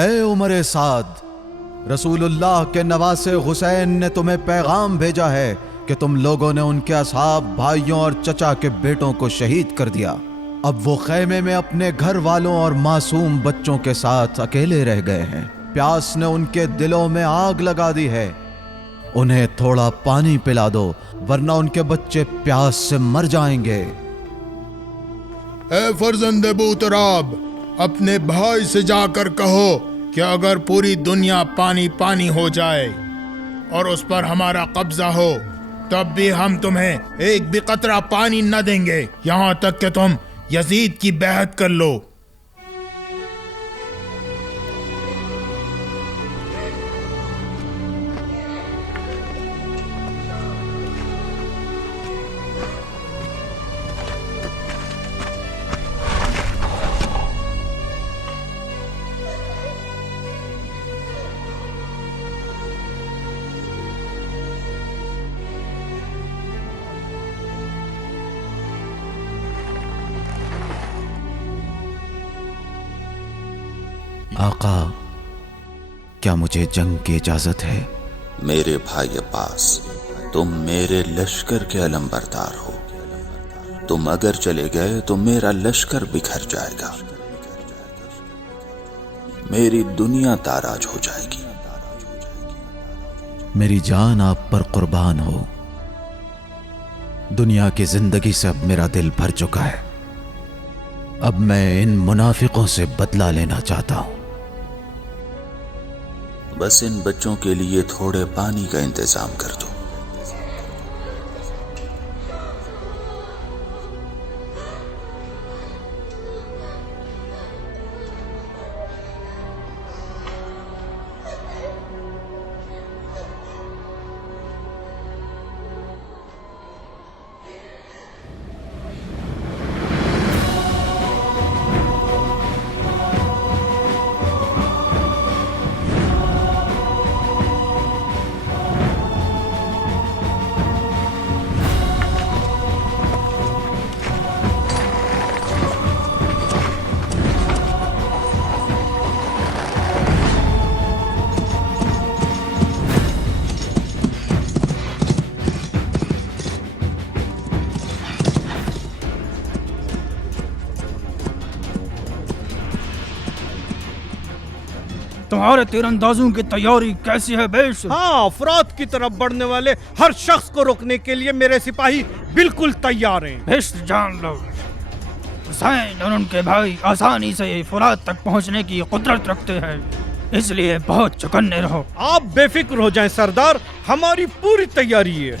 ए उमर साद, रसूलुल्लाह के नवासे हुसैन ने तुम्हें पैगाम भेजा है कि तुम लोगों ने उनके असहाब, भाइयों और चचा के बेटों को शहीद कर दिया। अब वो खैमे में अपने घर वालों और मासूम बच्चों के साथ अकेले रह गए हैं। प्यास ने उनके दिलों में आग लगा दी है। उन्हें थोड़ा पानी पिला दो, वरना उनके बच्चे प्यास से मर जाएंगे। ए फर्जंद अबू तुराब, अपने भाई से जाकर कहो कि अगर पूरी दुनिया पानी पानी हो जाए और उस पर हमारा कब्जा हो, तब भी हम तुम्हें एक भी कतरा पानी न देंगे, यहाँ तक कि तुम यजीद की बेहद कर लो। आका, क्या मुझे जंग की इजाजत है? मेरे भाई अब्बास, तुम मेरे लश्कर के अलंबरदार हो। तुम अगर चले गए तो मेरा लश्कर बिखर जाएगा, मेरी दुनिया ताराज हो जाएगी। मेरी जान आप पर कुर्बान हो। दुनिया की जिंदगी से अब मेरा दिल भर चुका है। अब मैं इन मुनाफिकों से बदला लेना चाहता हूं। बस इन बच्चों के लिए थोड़े पानी का इंतजाम कर दो। तुम्हारे तीरंदाजों की तैयारी कैसी है बेश? हाँ, फरात की तरफ बढ़ने वाले हर शख्स को रोकने के लिए मेरे सिपाही बिल्कुल तैयार हैं। बेश जान लो, हुसैन और उनके भाई आसानी से फरात तक पहुंचने की कुदरत रखते हैं, इसलिए बहुत चौकन्ने रहो। आप बेफिक्र हो जाएं सरदार, हमारी पूरी तैयारी है।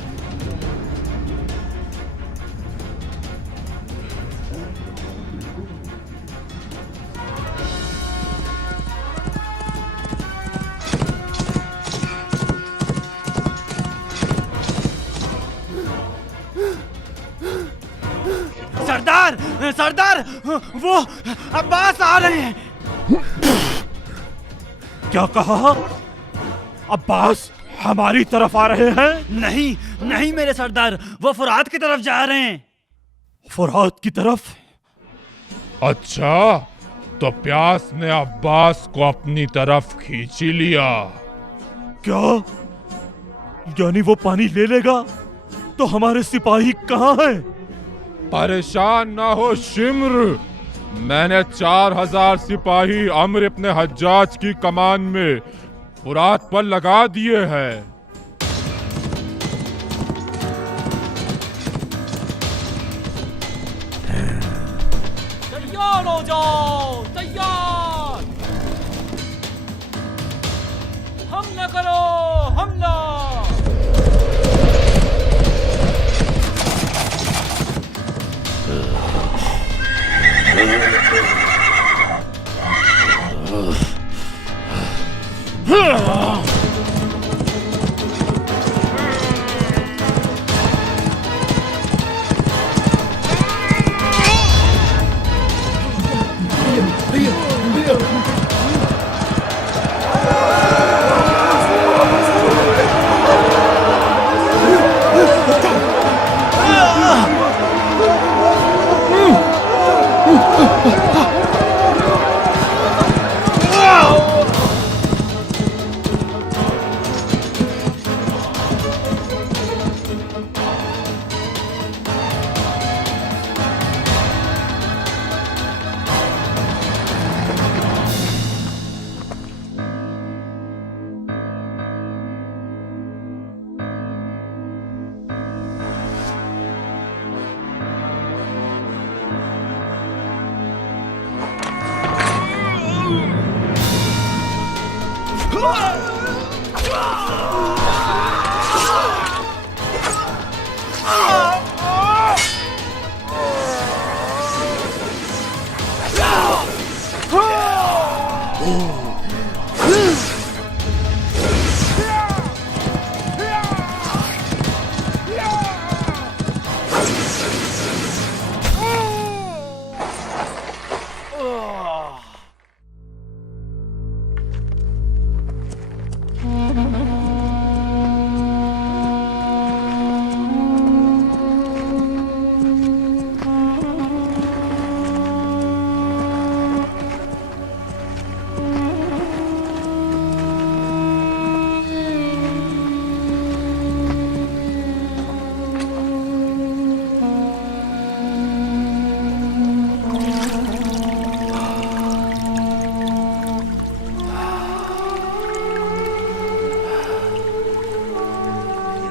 सरदार, सरदार, वो अब्बास आ रहे हैं। क्या कहा? अब्बास हमारी तरफ आ रहे हैं? नहीं नहीं मेरे सरदार, वो फुरात की तरफ जा रहे हैं। फुरात की तरफ? अच्छा, तो प्यास ने अब्बास को अपनी तरफ खींच ही लिया। क्या? यानी वो पानी ले लेगा? तो हमारे सिपाही कहाँ हैं? परेशान ना हो शिम्र, मैंने 4000 सिपाही अम्र इब्न हज्जाज की कमान में फुरात पर लगा दिए हैं। तैयार हो जाओ, तैयार। हमला करो, हमला।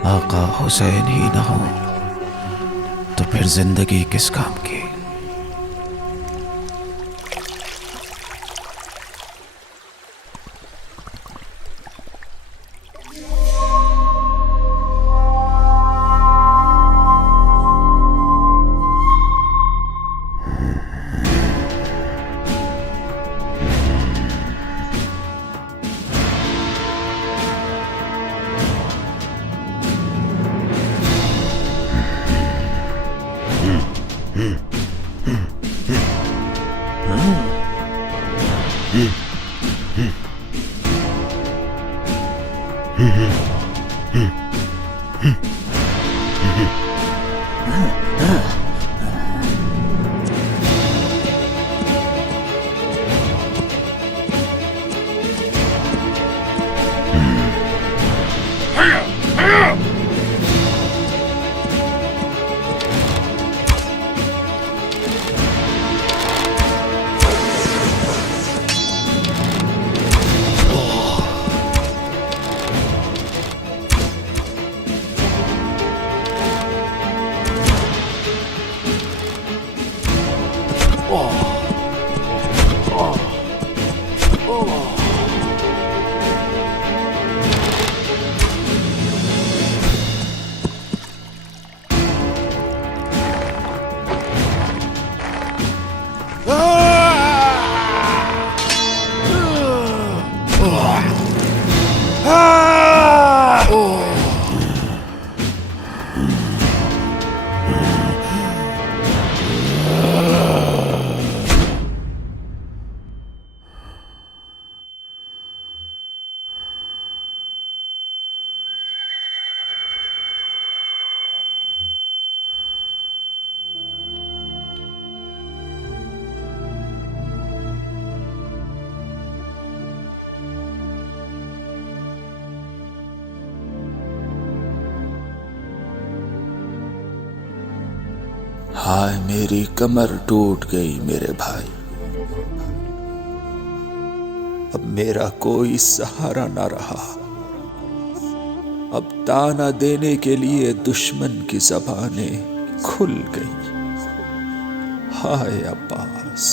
आका हुसैन ही न हो तो फिर जिंदगी किस काम की। हाय मेरी कमर टूट गई मेरे भाई, अब मेरा कोई सहारा ना रहा। अब ताना देने के लिए दुश्मन की ज़बानें खुल गई। हाय अब्बास।